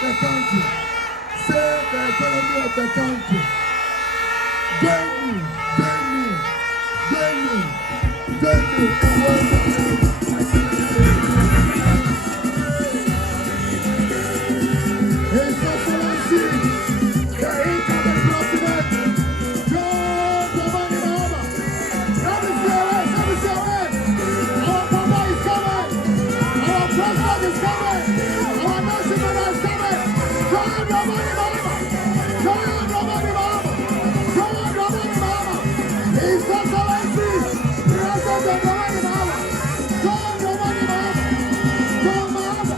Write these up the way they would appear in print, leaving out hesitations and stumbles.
the country. Save the economy of the country. Join me. His Excellency, the incoming president, John Dramani Mahama. That is your end. Our Papa is coming. Our President is coming. Our National is coming. John Dramani Mahama. His Excellency, President Dramani Mahama. John Dramani Mahama. John Mahama.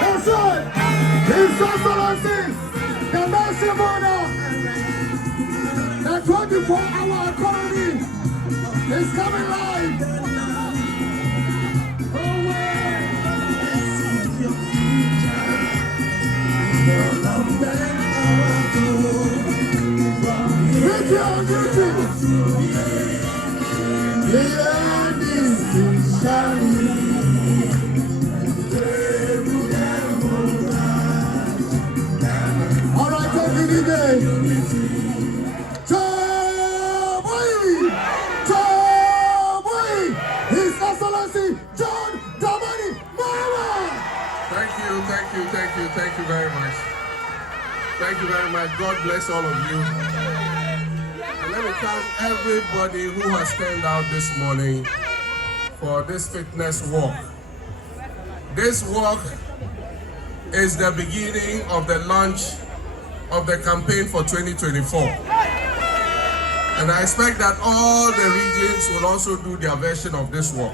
That's right. His Excellency, the massive order, the 24-hour economy is coming live. All right, take it easy. His Excellency John Dramani Mahama. Thank you very much. Thank you very much. God bless all of you. And let me thank everybody who has turned out this morning for this fitness walk. This walk is the beginning of the launch of the campaign for 2024. And I expect that all the regions will also do their version of this walk.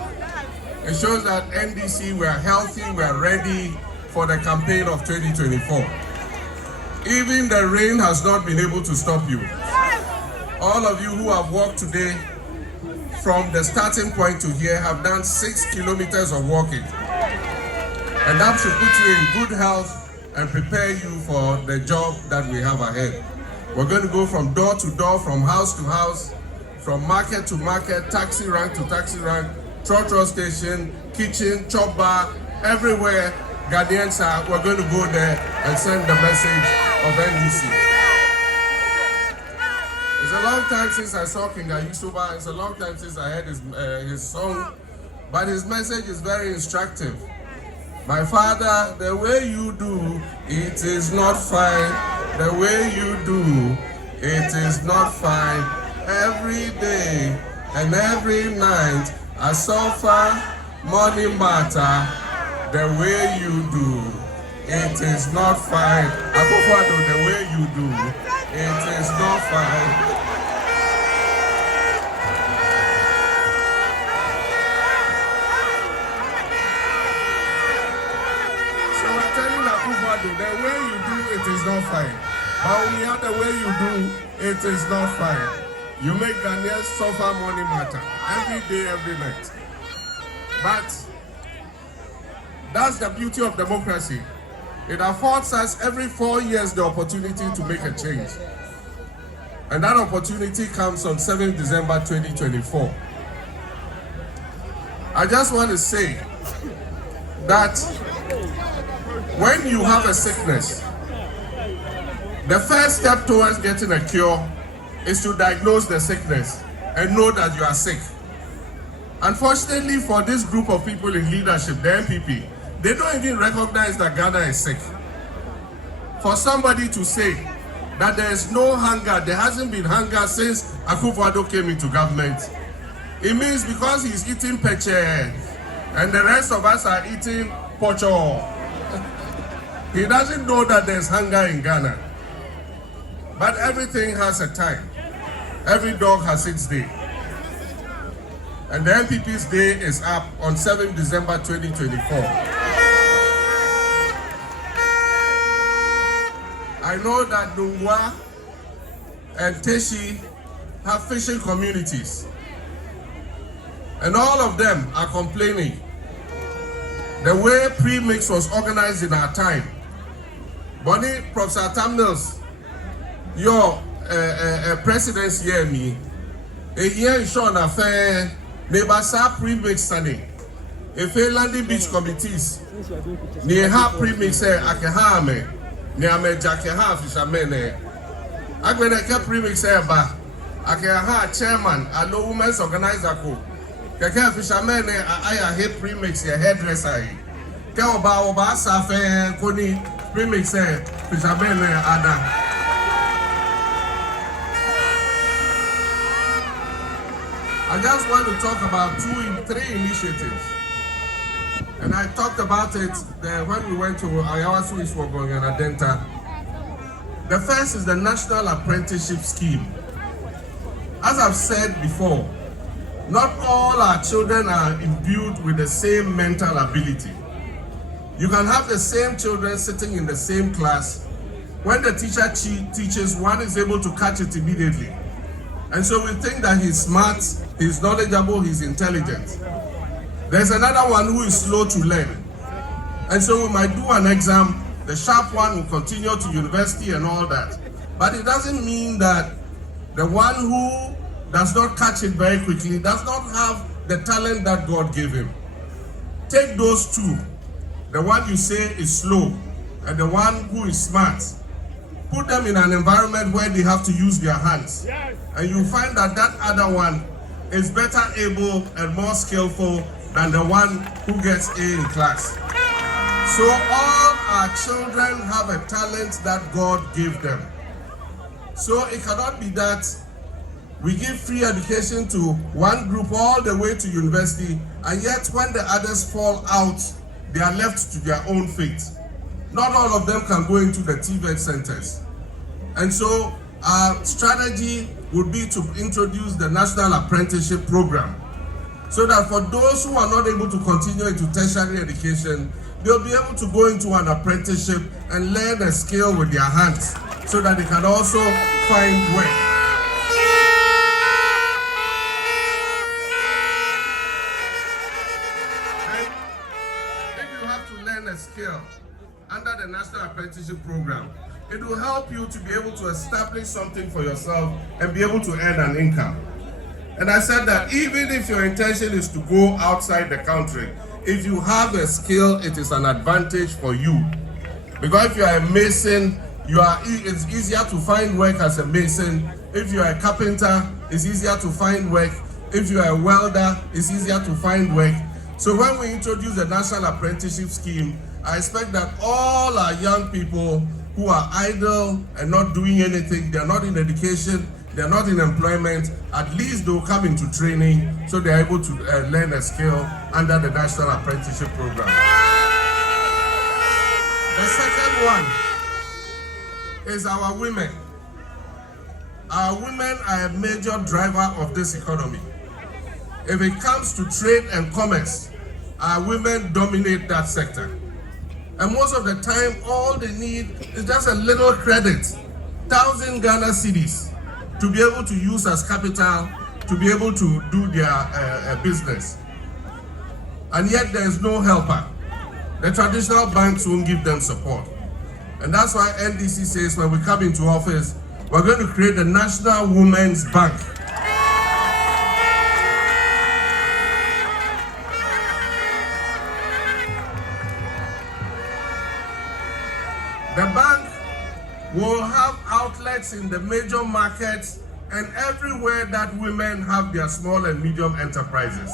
It shows that NDC, we are healthy, we are ready for the campaign of 2024. Even the rain has not been able to stop you. All of you who have walked today from the starting point to here have done 6 kilometers of walking. And that should put you in good health and prepare you for the job that we have ahead. We're going to go from door to door, from house to house, from market to market, taxi rank to taxi rank, trotro station, kitchen, chop bar, everywhere. Ghanaians are, we're going to go there and send the message of NDC. It's a long time since I saw King Ayisoba. It's a long time since I heard his song, but his message is very instructive. My father, the way you do, it is not fine. The way you do, it is not fine. Every day and every night, I suffer, money matter. The way you do, it is not fine. Akufo-Addo, the way you do, it is not fine. So we're telling Akufo-Addo, the way you do, it is not fine. Bawumia, the way you do, it is not fine. You make Ghanaians suffer, money matter. Every day, every night. But that's the beauty of democracy. It affords us every 4 years the opportunity to make a change. And that opportunity comes on 7th December 2024. I just want to say that when you have a sickness, the first step towards getting a cure is to diagnose the sickness and know that you are sick. Unfortunately for this group of people in leadership, the MPP, they don't even recognize that Ghana is sick. For somebody to say that there is no hunger, there hasn't been hunger since Akufo-Addo came into government, it means because he's eating peche and the rest of us are eating pocho, he doesn't know that there's hunger in Ghana. But everything has a time. Every dog has its day. And the MPP's day is up on 7th December 2024. I know that Dungwa and Teshi have fishing communities. And all of them are complaining. The way pre-mix was organized in our time. Bonnie, Professor Tamnils, your presidency here, me, a year in Sean affair, neighbor sa pre-mix standing. If a landing beach committees, near half pre-mix here, I can have me, near me, Jackie half is a man. I'm going to keep pre-mix here, but I can have chairman, a low women's organizer. Keke fishermen I hate premix your hairdresser. Ke oba safe koni premix fishermen ada. I just want to talk about three initiatives. And I talked about it when we went to Ayawasu Iswogon and Adenta. The first is the National Apprenticeship Scheme. As I've said before, not all our children are imbued with the same mental ability. You can have the same children sitting in the same class. When the teacher teaches, one is able to catch it immediately. And so we think that he's smart, he's knowledgeable, he's intelligent. There's another one who is slow to learn. And so we might do an exam, the sharp one will continue to university and all that. But it doesn't mean that the one who does not catch it very quickly, does not have the talent that God gave him. Take those two, the one you say is slow and the one who is smart. Put them in an environment where they have to use their hands. Yes. And you find that that other one is better able and more skillful than the one who gets A in class. So all our children have a talent that God gave them. So it cannot be that we give free education to one group all the way to university, and yet when the others fall out, they are left to their own fate. Not all of them can go into the TVET centers. And so our strategy would be to introduce the National Apprenticeship Program, so that for those who are not able to continue into tertiary education, they'll be able to go into an apprenticeship and learn a skill with their hands, so that they can also find work. Skill under the National Apprenticeship Program, it will help you to be able to establish something for yourself and be able to earn an income. And I said that even if your intention is to go outside the country, if you have a skill, it is an advantage for you. Because if you are a mason, it's easier to find work as a mason. If you are a carpenter, it's easier to find work. If you are a welder, it's easier to find work. So when we introduce the National Apprenticeship Scheme, I expect that all our young people who are idle and not doing anything, they're not in education, they're not in employment, at least they'll come into training so they're able to learn a skill under the National Apprenticeship Program. The second one is our women. Our women are a major driver of this economy. If it comes to trade and commerce, our women dominate that sector. And most of the time, all they need is just a little credit, 1,000 Ghana cedis, to be able to use as capital, to be able to do their business. And yet there is no helper. The traditional banks won't give them support. And that's why NDC says when we come into office, we're going to create a National Women's Bank. The bank will have outlets in the major markets and everywhere that women have their small and medium enterprises.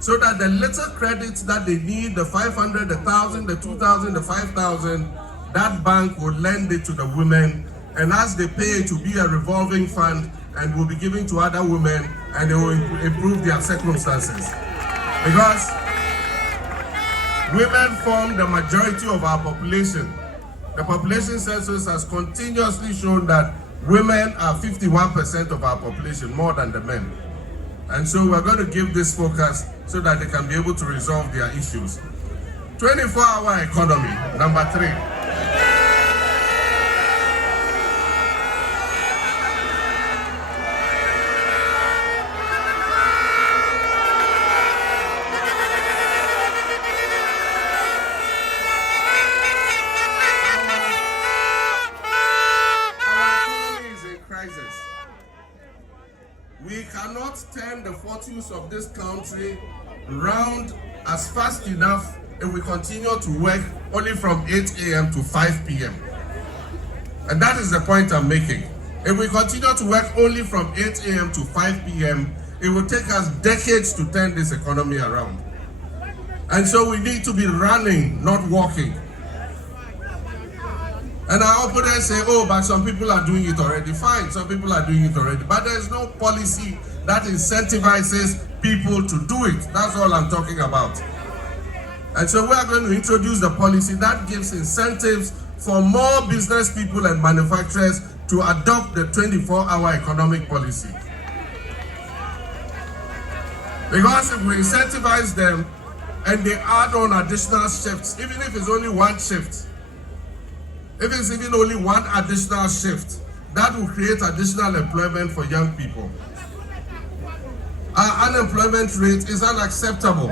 So that the little credits that they need, the 500, the 1,000, the 2,000, the 5,000, that bank will lend it to the women. And as they pay, it will be a revolving fund and will be given to other women, and they will improve their circumstances. Because women form the majority of our population. The population census has continuously shown that women are 51% of our population, more than the men. And so we're going to give this focus so that they can be able to resolve their issues. 24-hour economy, number 3. not turn the fortunes of this country round as fast enough if we continue to work only from 8 a.m. to 5 p.m. And that is the point I'm making. If we continue to work only from 8 a.m. to 5 p.m., it will take us decades to turn this economy around. And so we need to be running, not walking. And our opponents say, oh, but some people are doing it already. Fine, some people are doing it already. But there's no policy that incentivizes people to do it. That's all I'm talking about. And so we are going to introduce the policy that gives incentives for more business people and manufacturers to adopt the 24-hour economic policy. Because if we incentivize them and they add on additional shifts, even if it's only one shift, if it's even only one additional shift, that will create additional employment for young people. Our unemployment rate is unacceptable.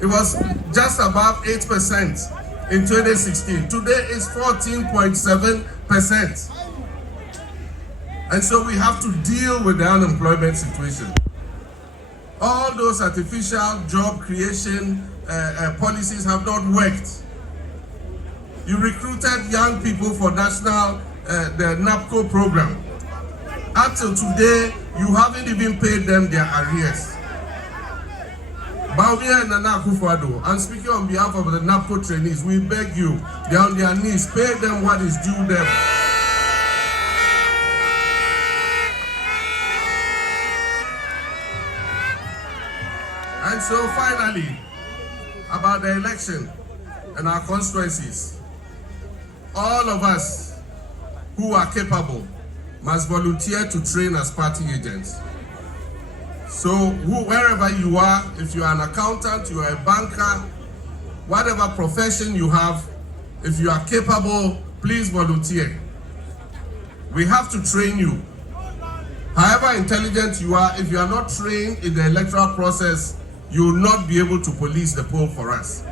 It was just above 8% in 2016. Today it's 14.7%. And so we have to deal with the unemployment situation. All those artificial job creation policies have not worked. You recruited young people for the NAPCO program. Up till today, you haven't even paid them their arrears. Bawumia and Nana Akufo-Addo, I'm speaking on behalf of the NAPCO trainees. We beg you, they're on their knees, pay them what is due them. And so finally, about the election and our constituencies, all of us who are capable must volunteer to train as party agents. So wherever you are, if you are an accountant, you are a banker, whatever profession you have, if you are capable, please volunteer. We have to train you. However intelligent you are, if you are not trained in the electoral process, you will not be able to police the poll for us.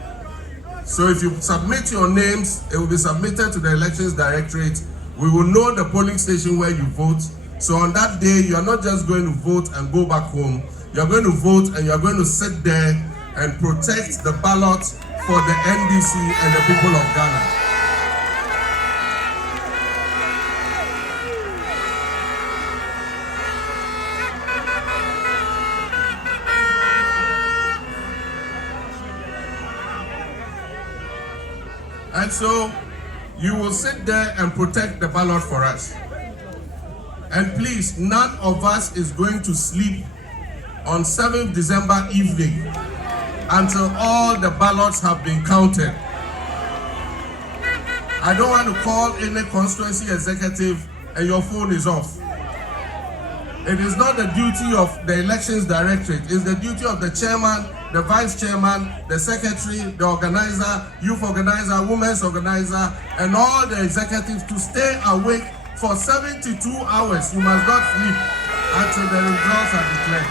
So if you submit your names, it will be submitted to the Elections Directorate. We will know the polling station where you vote. So on that day, you are not just going to vote and go back home. You are going to vote and you are going to sit there and protect the ballot for the NDC and the people of Ghana. And so you will sit there and protect the ballot for us. And please, none of us is going to sleep on 7th December evening until all the ballots have been counted. I don't want to call any constituency executive and your phone is off. It is not the duty of the Elections Directorate. It's the duty of the chairman, the vice chairman, the secretary, the organizer, youth organizer, women's organizer, and all the executives to stay awake for 72 hours. You must not sleep until the results are declared.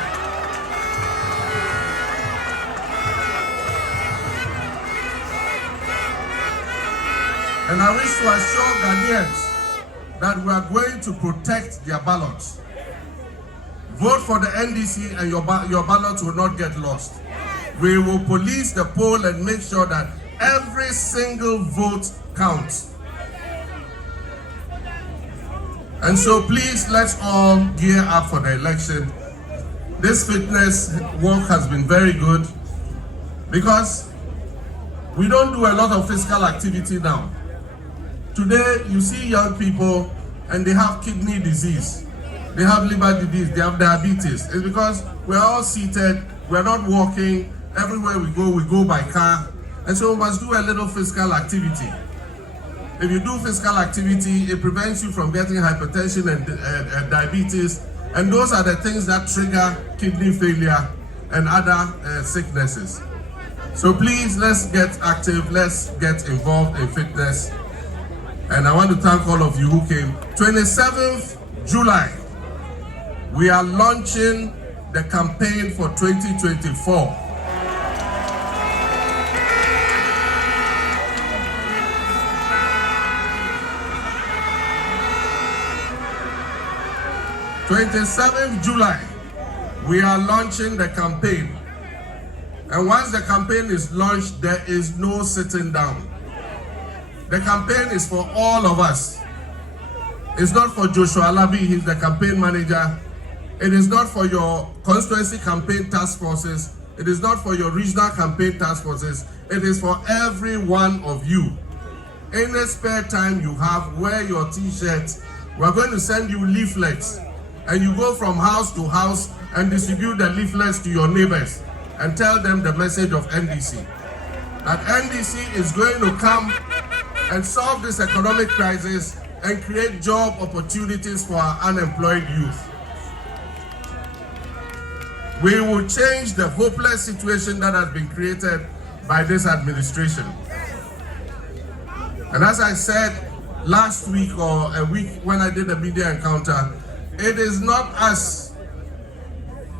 And I wish to assure Ghanaians that we are going to protect their ballots. Vote for the NDC and your ballot will not get lost. We will police the poll and make sure that every single vote counts. And so please, let's all gear up for the election. This fitness work has been very good because we don't do a lot of physical activity now. Today, you see young people and they have kidney disease. They have liver disease, they have diabetes. It's because we're all seated, we're not walking. Everywhere we go by car. And so we must do a little physical activity. If you do physical activity, it prevents you from getting hypertension and diabetes. And those are the things that trigger kidney failure and other sicknesses. So please, let's get active, let's get involved in fitness. And I want to thank all of you who came. 27th July, we are launching the campaign for 2024. #27th July, we are launching the campaign. And once the campaign is launched, there is no sitting down. The campaign is for all of us. It's not for Joshua Alabi, he's the campaign manager. It is not for your constituency campaign task forces. It is not for your regional campaign task forces. It is for every one of you. Any spare time you have, wear your t-shirts. We're going to send you leaflets. And you go from house to house and distribute the leaflets to your neighbors and tell them the message of NDC. That NDC is going to come and solve this economic crisis and create job opportunities for our unemployed youth. We will change the hopeless situation that has been created by this administration. And as I said last week or a week when I did a media encounter, it is not us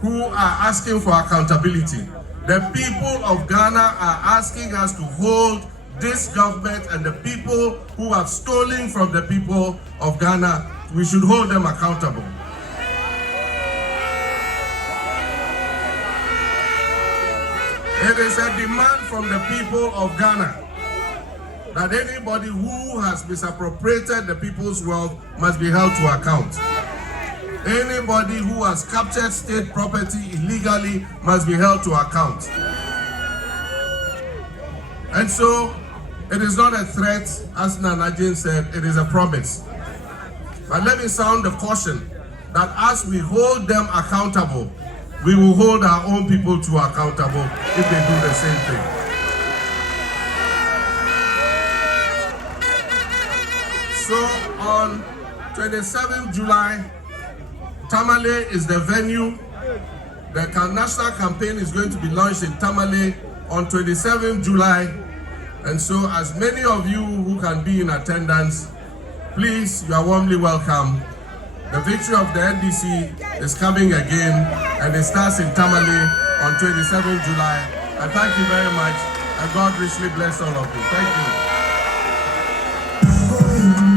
who are asking for accountability. The people of Ghana are asking us to hold this government and the people who have stolen from the people of Ghana. We should hold them accountable. It is a demand from the people of Ghana that anybody who has misappropriated the people's wealth must be held to account. Anybody who has captured state property illegally must be held to account. And so, it is not a threat, as Nanajin said, it is a promise. But let me sound the caution that as we hold them accountable, we will hold our own people to accountable if they do the same thing. So on 27th July, Tamale is the venue. The national campaign is going to be launched in Tamale on 27th July. And so as many of you who can be in attendance, please, you are warmly welcome. The victory of the NDC is coming again, and it starts in Tamale on 27th July. And thank you very much, and God richly bless all of you. Thank you.